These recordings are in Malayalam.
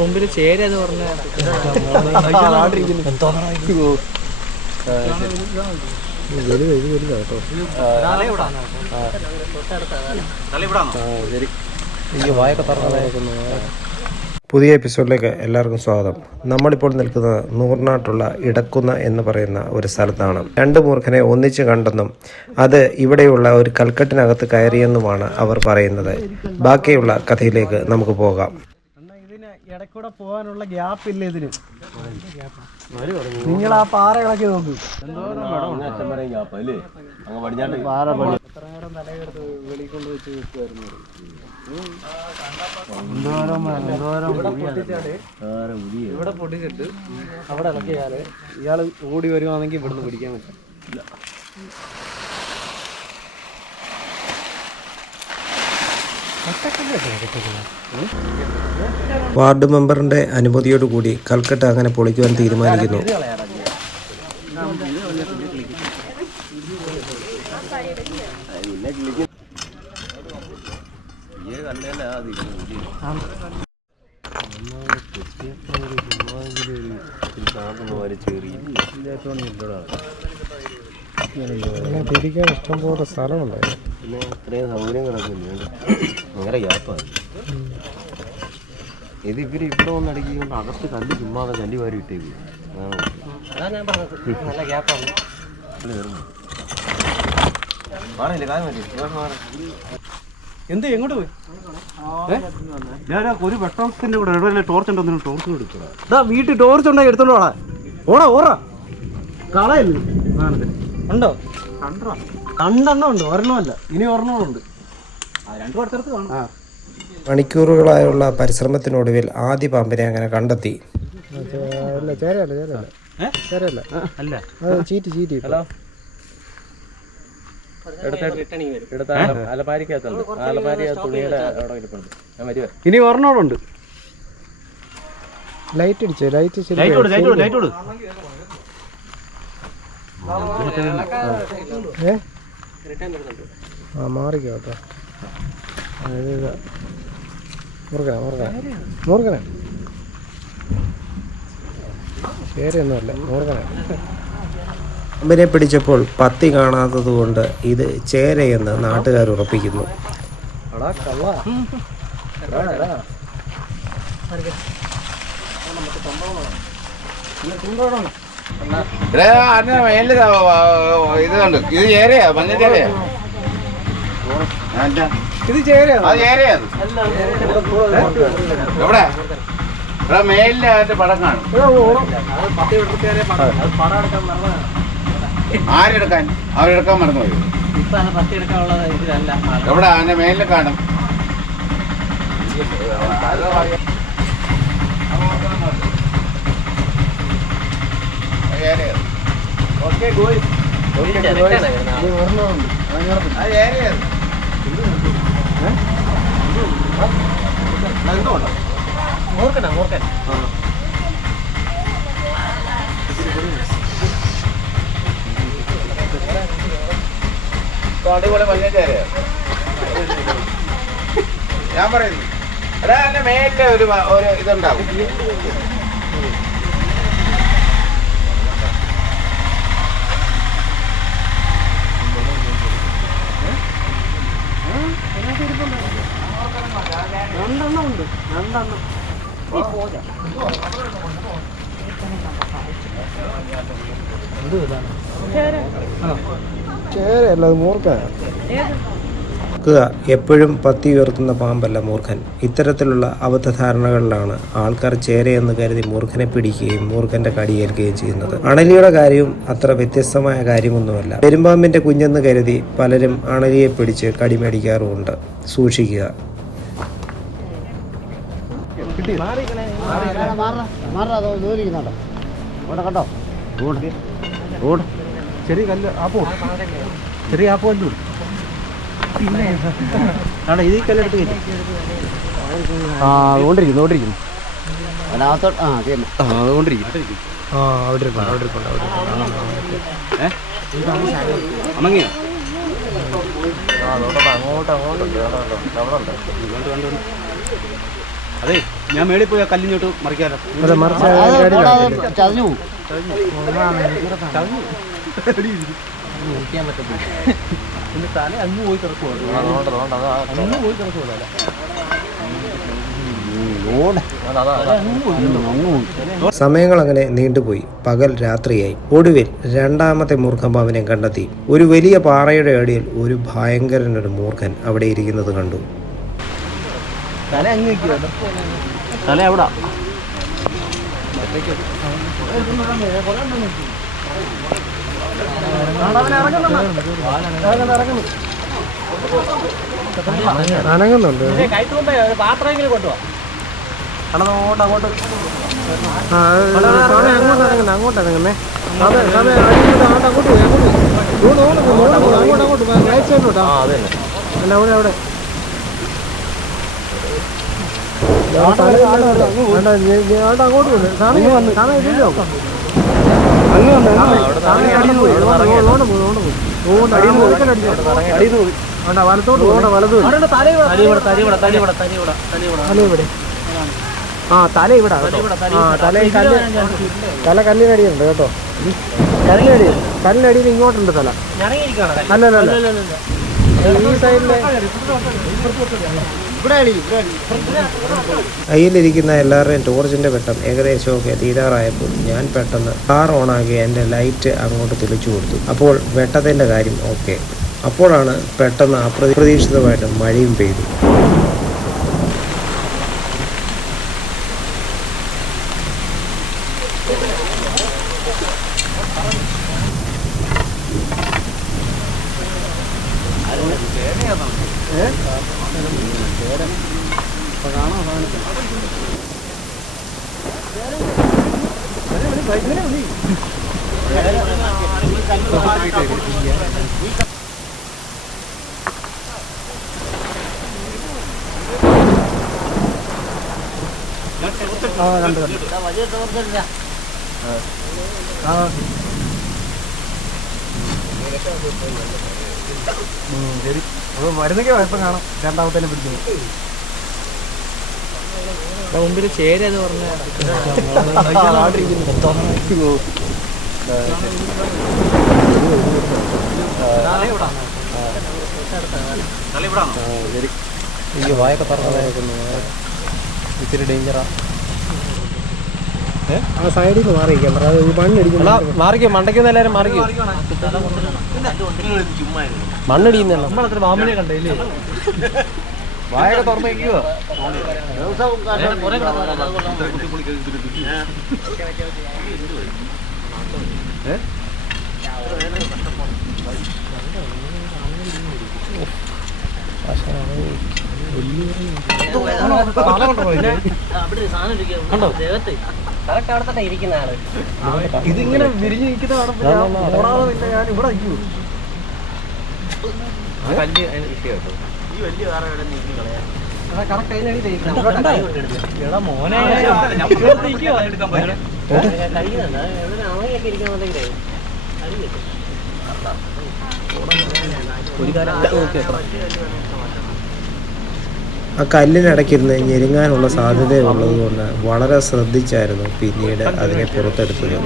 മുമ്പിൽ ചേര എന്ന് പറഞ്ഞ പുതിയ എപ്പിസോഡിലേക്ക് എല്ലാവർക്കും സ്വാഗതം. നമ്മളിപ്പോൾ നിൽക്കുന്നത് നൂറിനാട്ടുള്ള ഇടക്കുന്ന എന്ന് പറയുന്ന ഒരു സ്ഥലത്താണ്. രണ്ട് മൂർഖനെ ഒന്നിച്ച് കണ്ടെന്നും അത് ഇവിടെയുള്ള ഒരു കൽക്കെട്ടിനകത്ത് കയറിയെന്നുമാണ് അവർ പറയുന്നത്. ബാക്കിയുള്ള കഥയിലേക്ക് നമുക്ക് പോകാം. ഇടയ്ക്കൂടെ പോകാനുള്ള ഗ്യാപ്പ് ഇല്ല ഇതിന്. നിങ്ങൾ ആ പാറകളൊക്കെ നോക്കൂ. ഇവിടെ പൊട്ടിച്ചിട്ട് അവിടെ ഇളക്കിയാൽ ഇയാൾ ഓടി വരുവാണെങ്കിൽ ഇവിടുന്ന് പിടിക്കാൻ പറ്റും. വാർഡ് മെമ്പറിന്റെ അനുമതിയോടുകൂടി കൽക്കട്ട അങ്ങനെ പൊളിക്കുവാൻ തീരുമാനിക്കുന്നു. ഇഷ്ടംപോലെ സ്ഥലമുണ്ടായിരുന്നു പിന്നെ ഇത്രയും സൗകര്യം കിടക്കുന്നുണ്ട് ഭയങ്കര ഗ്യാപ്പാണ് ഇത് ഇവർ ഇവിടെ വന്ന് അടിക്കൊണ്ട് അകത്ത് കല്ല് ചുമ്മാതെ കല്ല് വാരി ഇട്ടേക്ക്. നല്ല ഗ്യാപ്പാണ് മാറി. എന്ത് എങ്ങോട്ട് പോയി? ഞാൻ ഒരു വെട്ടത്തിന്റെ കൂടെ ഇടവല്ലേ ടോർച്ച് ഉണ്ടോ ടോർച്ച് കൊടുക്കുക ഇതാ വീട്ടിൽ ടോർച്ച് ഉണ്ടായി എടുത്തോണ്ട് ഓടാ ഓടാ. കളയല്ലേ? സാധനത്തിന് ഉണ്ടോ കണ്ടോ രണ്ടെണ്ണം ഉണ്ട് ഒരെണ്ണമല്ല ഇനി ഒരെണ്ണമുണ്ട് മണിക്കൂറുകളായുള്ള പരിശ്രമത്തിനൊടുവിൽ ആദ്യ പാമ്പിനെ അങ്ങനെ കണ്ടെത്തി. അല്ല ചീറ്റി ചീറ്റി ഹലോ? അലമാരിക്കകത്തുണ്ട്. അലമാരി തുണിയുടെ അവിടെ ഇരിപ്പുണ്ട്. ഞാൻ വരുവേ ഇനി ഒരെണ്ണോടുണ്ട്. ലൈറ്റ് അടിച്ചേ ലൈറ്റ് ഏ ആ മാറിക്കോ കേട്ടോ മുറുകന മുറുകന മുറുകന പേരൊന്നുമല്ല മുറുകന പാമ്പിനെ പിടിച്ചപ്പോൾ പത്തി കാണാത്തത് കൊണ്ട് ഇത് ചേരയെന്ന് നാട്ടുകാർ ഉറപ്പിക്കുന്നു. എടാ കള്ള മേലിൽ ഇത് കണ്ടു. ഇത് ചേരയാ മഞ്ഞ ചേരയാ. ഇത് എവിടെ? ഇവിടെ മേലിൽ അതിന്റെ പടം കാണും? ആരെടുക്കാൻ അവരെടുക്കാൻ മറന്നുപോയി. എവിടെ? അതിന്റെ മേലിൽ കാണും. ഓക്കെ ഗോയി. അത് ചേരയാ ഞാൻ പറയുന്നു അതാ എന്റെ മേലിൽ ഒരു ഒരു ഇതുണ്ടാവും രണ്ടെണ്ണം ഉണ്ട്. രണ്ടെണ്ണം. ചേരല്ല അത് എപ്പോഴും പത്തി ഉയർത്തുന്ന പാമ്പല്ല മൂർഖൻ. ഇത്തരത്തിലുള്ള അബദ്ധധാരണകളിലാണ് ആൾക്കാർ ചേരയെന്ന് കരുതി മൂർഖനെ പിടിക്കുകയും മൂർഖന്റെ കടിയേൽക്കുകയും ചെയ്യുന്നത്. അണലിയുടെ കാര്യവും അത്ര വ്യത്യസ്തമായ കാര്യമൊന്നുമല്ല. പെരുമ്പാമ്പിന്റെ കുഞ്ഞെന്ന് കരുതി പലരും അണലിയെ പിടിച്ച് കടിമേടിക്കാറുമുണ്ട് സൂക്ഷിക്കുക. ചെറിയ കല്ല് ആപ്പോ ചെറിയ ആപ്പോ അല്ലു ആണോ ഇത് കല്ലെടുത്ത് കയറ്റി. ആ അതുകൊണ്ടിരിക്കുന്നു അതുകൊണ്ടിരിക്കുന്നു. അതിനകത്തോട്ട് ആ ശരി ആ അതുകൊണ്ടിരിക്കുന്നു. ആ അവിടെ ഇരിപ്പുണ്ട് അവിടെ ഇരിപ്പുണ്ട് അവിടെ ഇരിപ്പുണ്ട്. അമങ്ങിയോ അങ്ങോട്ട് അങ്ങോട്ടുണ്ട് അവിടെ ഉണ്ട്. ഇങ്ങോട്ട് ഉണ്ട് അതെ ഞാൻ മേളിൽ പോയി ആ കല്ലിഞ്ഞോട്ട് മറിക്കാലോ. അത് മറിച്ച് ഗാഡിയിലാക്കില്ലേ? ചതഞ്ഞു പോകും നിൽക്കാൻ പറ്റത്തില്ല. പിന്നെ തല അങ്ങ് പോയി കിടക്കുവാണ് ആ, അതുകൊണ്ട് അതുകൊണ്ട് അങ്ങ് പോയി കിടക്കുവാണ് തല. അതാ അതാ. അതാ സമയങ്ങൾ അങ്ങനെ നീണ്ടുപോയി. പകൽ രാത്രിയായി. ഒടുവിൽ രണ്ടാമത്തെ മൂർഖമ്പാവിനെ കണ്ടെത്തി. ഒരു വലിയ പാറയുടെ അടിയിൽ ഒരു ഭയങ്കരനൊരു മൂർഖൻ അവിടെ ഇരിക്കുന്നത് കണ്ടു. തല അങ്ങ് നിൽക്കുവാണ് തല എവിടാ? അനങ്ങുന്നുണ്ട്. പാത്രമെങ്കിലും കൊണ്ടുപോവാ അങ്ങോട്ട് അങ്ങോട്ട്. അത് സമയം അങ്ങോട്ട് ഇറങ്ങുന്നേ അതെ ഇറങ്ങുന്നേ സമയം അങ്ങോട്ട് അങ്ങോട്ട് അങ്ങോട്ട് അങ്ങോട്ട് അങ്ങോട്ട്. റൈറ്റ് സൈഡിലോട്ടാ അതെ അല്ല അവിടെ അവിടെ. ആ തല ഇവിടെ. ആ തല കല്ല് കല്ലിനടിയുണ്ട് കേട്ടോ കല്ലിനടി കല്ലിനടിയിൽ ഇങ്ങോട്ടുണ്ട് തല ഇറങ്ങിയിരിക്കണം അല്ല അല്ല അല്ല ഈ സൈഡിലെ കയ്യിലിരിക്കുന്ന എല്ലാവരുടെയും ടോർച്ചിന്റെ വെട്ടം ഏകദേശമൊക്കെ തീരാറായപ്പോൾ ഞാൻ പെട്ടെന്ന് കാർ ഓണാക്കി എന്റെ ലൈറ്റ് അങ്ങോട്ട് തെളിച്ചു കൊടുത്തു. അപ്പോൾ വെട്ടത്തിന്റെ കാര്യം ഓക്കെ അപ്പോഴാണ് പെട്ടെന്ന് അപ്രതീക്ഷിതമായിട്ട് മഴയും പെയ്തു. ആ രണ്ട് വലിയ തോർത്തില്ല ആ. മരുന്നൊക്കെ കുഴപ്പം കാണാം രണ്ടാമത്തേനെ പിടിക്കുന്നു മുമ്പിൽ ചേരെന്ന് പറഞ്ഞ ഈ വായൊക്കെ തുറന്നതായിരുന്നു ഇത്തിരി ഡേഞ്ചറാ ആ സൈഡിൽ നിന്ന് മാറി ക്യാമറ അത് മണ്ണടിക്കുന്നു മാറിക്കോ മണ്ടയ്ക്കൊന്നും എല്ലാരും മാറിക്കോ മണ്ണടിക്കുന്നല്ലോ കണ്ടില്ലേ വായൊക്കെ തുറന്നേക്കുവോ ഇതിങ്ങനെ വിരിഞ്ഞിരിക്കുന്ന കാണുമ്പോ ഞാൻ ഇവിടെ നിൽക്കൂ കേട്ടോ. കാലം അങ്ങോട്ട് നോക്കി വെക്കണം ആ കല്ലിനടക്കിരുന്ന് ഞെരുങ്ങാനുള്ള സാധ്യതയുള്ളത് കൊണ്ട് വളരെ ശ്രദ്ധിച്ചായിരുന്നു പിന്നീട് അതിനെ പുറത്തെടുത്തത്.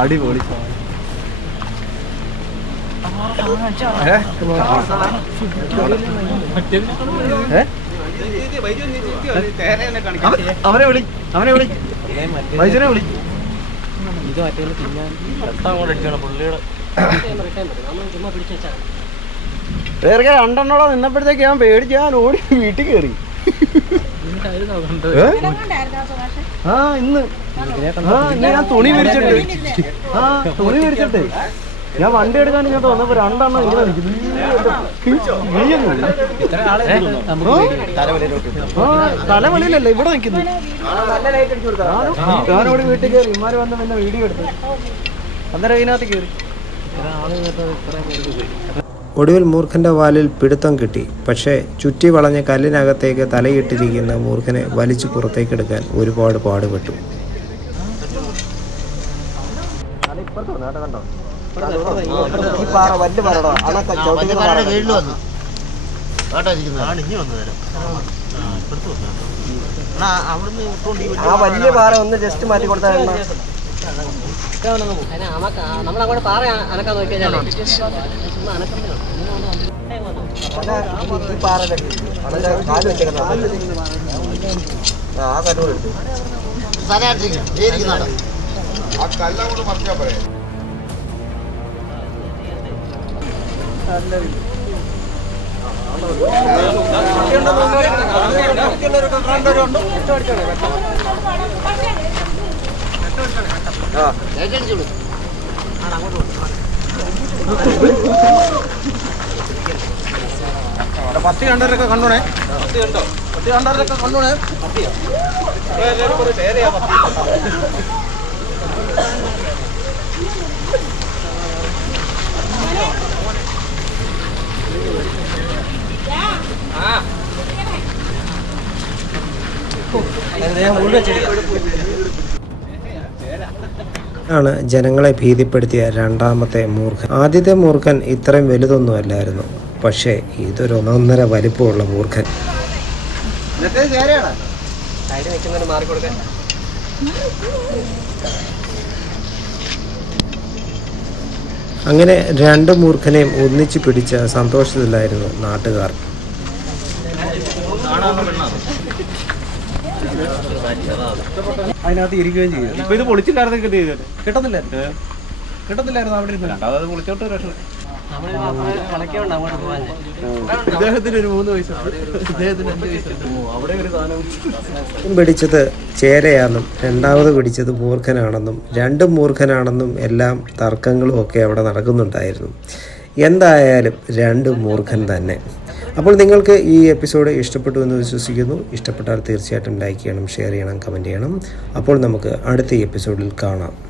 അടിപൊളി അവനെ വിളി അവനെ വിളി. വൈദ്യനെ വിളി. ഇത് വേറെ രണ്ടെണ്ണോടെ നിന്നപ്പോഴത്തേക്ക് ഞാൻ പേടിച്ച് ഞാൻ ഓടി വീട്ടിൽ കയറി? ആ ഇന്ന്. ആ ഇന്ന് ഞാൻ തുണി മേടിച്ചിട്ട് ആ തുണി വിരിച്ചിട്ട്. ഞാൻ വണ്ടി എടുക്കാൻ ഇങ്ങോട്ട് വന്നപ്പോ രണ്ടെണ്ണം ഇങ്ങനെ തലവെളിയിലല്ല ഇവിടെ നിൽക്കുന്നു? ഞാനും- ഞാനോട് വീട്ടിൽ കയറി ഇമാര് വന്ന് പിന്നെ വീഡിയോ എടുത്തു. അന്നേരം അതിനകത്ത് കയറി. ഒടുവിൽ മൂർഖന്റെ വാലിൽ പിടുത്തം കിട്ടി. പക്ഷേ ചുറ്റി വളഞ്ഞ കല്ലിനകത്തേക്ക് തലയിട്ടിരിക്കുന്ന മൂർഖനെ വലിച്ചു പുറത്തേക്കെടുക്കാൻ ഒരുപാട് പാടുപെട്ടു. പാറ വന്നു ആ വലിയ പാറ ഒന്ന് ജസ്റ്റ് മാറ്റി കൊടുത്താൽ നമ്മളങ്ങോട്ട് പാറ അനക്കാൻ നോക്കിയാൽ ഈ ആ കല്ലൂർ എടുത്തു ആ പത്തി കണ്ടവരൊക്കെ കണ്ടോണേ? പത്തി കണ്ടോ പത്തി കണ്ടവരൊക്കെ കണ്ടോണേ? ആണ് ജനങ്ങളെ ഭീതിപ്പെടുത്തിയ രണ്ടാമത്തെ മൂർഖൻ. ആദ്യത്തെ മൂർഖൻ ഇത്രയും വലുതൊന്നുമല്ലായിരുന്നു. പക്ഷേ ഇതൊരു ഒന്നൊന്നര വലിപ്പമുള്ള മൂർഖൻ. അങ്ങനെ രണ്ട് മൂർഖനെയും ഒന്നിച്ചു പിടിച്ച സന്തോഷത്തിലായിരുന്നു നാട്ടുകാർ. അതിനകത്ത് ഇരിക്കുകയും ചെയ്തു ഇപ്പൊ ഇത് പൊളിച്ചില്ലായിരുന്നു ചെയ്തത്? ചെയ്തേനെ? കിട്ടത്തില്ല കിട്ടത്തില്ലായിരുന്നു അവിടെ ഇരുന്ന്. രണ്ടാമത് പൊളിച്ചോട്ട് രക്ഷ ഇദ്ദേഹത്തിന് ഒരു മൂന്ന് ഇദ്ദേഹത്തിന് അഞ്ച് അവിടെ ഒരു സാധനം പിടിച്ചത് ചേരയാണെന്നും രണ്ടാമത് പിടിച്ചത് മൂർഖനാണെന്നും രണ്ടും മൂർഖനാണെന്നും എല്ലാം തർക്കങ്ങളും ഒക്കെ അവിടെ നടക്കുന്നുണ്ടായിരുന്നു. എന്തായാലും രണ്ടും മൂർഖൻ തന്നെ. അപ്പോൾ നിങ്ങൾക്ക് ഈ എപ്പിസോഡ് ഇഷ്ടപ്പെട്ടു എന്ന് വിശ്വസിക്കുന്നു. ഇഷ്ടപ്പെട്ടാൽ തീർച്ചയായിട്ടും ലൈക്ക് ചെയ്യണം ഷെയർ ചെയ്യണം കമന്റ് ചെയ്യണം. അപ്പോൾ നമുക്ക് അടുത്ത എപ്പിസോഡിൽ കാണാം.